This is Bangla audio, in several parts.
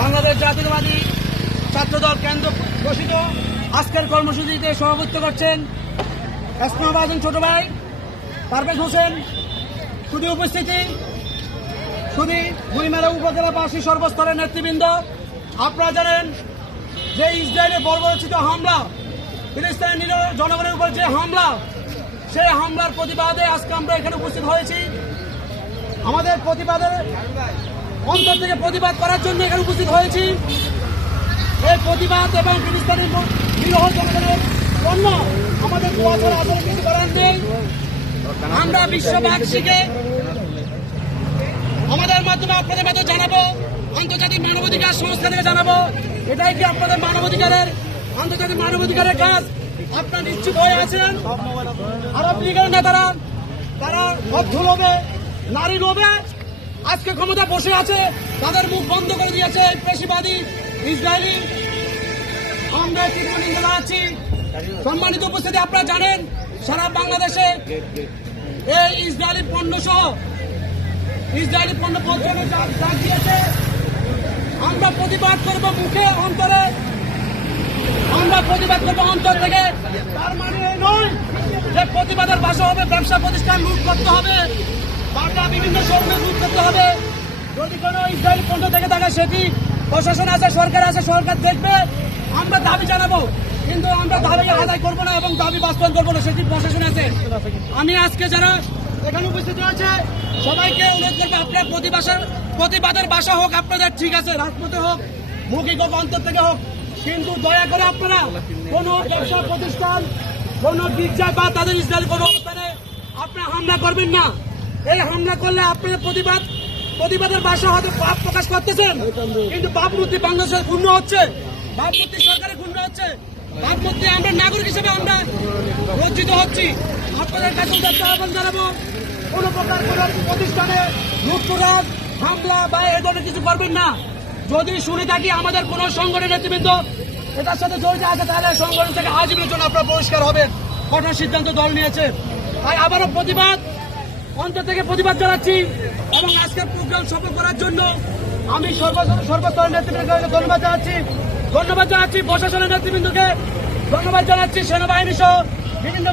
বাংলাদেশ জাতীয়তাবাদী ছাত্রদল কেন্দ্র ঘোষিত আজকের কর্মসূচিতে সভাপতিত্ব করছেন এসমা বাজন ছোট ভাই, পারভেজ হোসেন, শুধু উপস্থিতি শুধু বুড়িমারা উপজেলাবাসী সর্বস্তরের নেতৃবৃন্দ। আপনারা জানেন যে ইসরায়েলের বর্বরোচিত হামলা, ফিলিস্তিনের জনগণের উপর যে হামলা, সেই হামলার প্রতিবাদে আজকে আমরা এখানে উপস্থিত হয়েছি। আমাদের প্রতিবাদের অন্তর থেকে প্রতিবাদ করার জন্য এখানে উপস্থিত হয়েছি। এই প্রতিবাদ এবং ফিলিস্তিনের নিরহ জনগণের জন্য আমাদের দোয়া ছাড়া আসলে কিছু করার নেই। আমরা বিশ্ববাসীকে আমাদের মাধ্যমে আপনাদের মাঝে জানাবো, আন্তর্জাতিক মানবাধিকার সংস্থা থেকে জানাবো, এটাই কি আপনাদের মানবাধিকারের আন্তর্জাতিক মানবাধিকারের কাজ। আপনারা নিশ্চিত হয়ে আছেন আরব লীগের নেতারা তারা অর্থ লোভে, নারী লোভে আজকে ক্ষমতা বসে আছে, তাদের মুখ বন্ধ করে দিয়েছে এই পেশিবাদী ইসরায়েলি। আমরা তীব্র নিন্দা জানাচ্ছি। সম্মানিত উপস্থিতি, আপনারা জানেন সারা বাংলাদেশে এই ইসরায়েলি পণ্য সহ ইসরায়েলি পণ্য পৌঁছানোর ডাক দিয়েছে। আমরা প্রতিবাদ করব মুখে, অন্তরে আমরা প্রতিবাদ করবো অন্তর থেকে। তার মানে এই নয় যে প্রতিবাদের ভাষা হবে ব্যবসা প্রতিষ্ঠান লুট করতে হবে, বাটা বিভিন্ন শোরুমে লুট করতে হবে। যদি কোনো ইসরায়েলি পণ্য থেকে থাকে সেটি প্রশাসন আছে, সরকার আছে, সরকার দেখবে। আমরা দাবি জানাবো, কিন্তু আমরা দাবি আদায় করবো না এবং দাবি বাস্তবায়ন করবো না, সেটি প্রশাসন আছে। আমি আজকে যারা এখানে উপস্থিত হয়েছে সবাইকে অনুরোধ করবো, আপনার প্রতিবাদের ভাষা হোক আপনাদের, ঠিক আছে, রাজপথে হোক, মৌখিক হোক, অন্তর থেকে হোক, কিন্তু দয়া করে আপনারা কোনো ব্যবসা প্রতিষ্ঠান, কোনো গির্জা বা তাদের ইসরায়েলি কোনো অবস্থানে আপনারা হামলা করবেন না। এই হামলা করলে আপনাদের প্রতিবাদের ভাষা হয়তো ভাব প্রকাশ করতেছেন, কিন্তু ভাবমূর্তি বাংলাদেশের ক্ষুণ্ণ হচ্ছে, ভাবমূর্তি সরকারের ক্ষুণ্ণ হচ্ছে, ভাবমূর্তি আমরা নাগরিক হিসেবে আমরা লজ্জিত হচ্ছি। আপনাদের কাছে আহ্বান জানাবো, কোনো প্রকার কোনো প্রতিষ্ঠানে লুটতরাজ, হামলা বা এই ধরনের কিছু করবেন না। যদি শুনে থাকি আমাদের কোন সংগঠনের নেতৃবৃন্দ এটার সাথে জড়িত আছে, তাহলে সংগঠন থেকে আজীবনের জন্য আপনারা বহিষ্কার হবেন, কঠোর সিদ্ধান্ত দল নিয়েছে। তাই আবারও প্রতিবাদ, অন্তর থেকে প্রতিবাদ জানাচ্ছি। এবং আজকের প্রোগ্রাম সফল করার জন্য আমি সর্বস্তরের নেতৃবৃন্দকে ধন্যবাদ জানাচ্ছি, প্রশাসনের নেতৃবৃন্দকে ধন্যবাদ জানাচ্ছি, সেনাবাহিনী সহ বিভিন্ন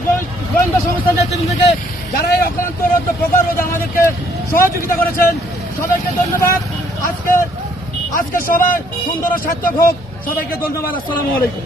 গোয়েন্দা সংস্থার নেতৃবৃন্দকে যারা এই অক্লান্ত রোধ প্রকার রোধে আমাদেরকে সহযোগিতা করেছেন। সবাইকে ধন্যবাদ। আজকে সবাই সুন্দর ও সার্থক হোক। সবাইকে ধন্যবাদ। আসসালামু আলাইকুম।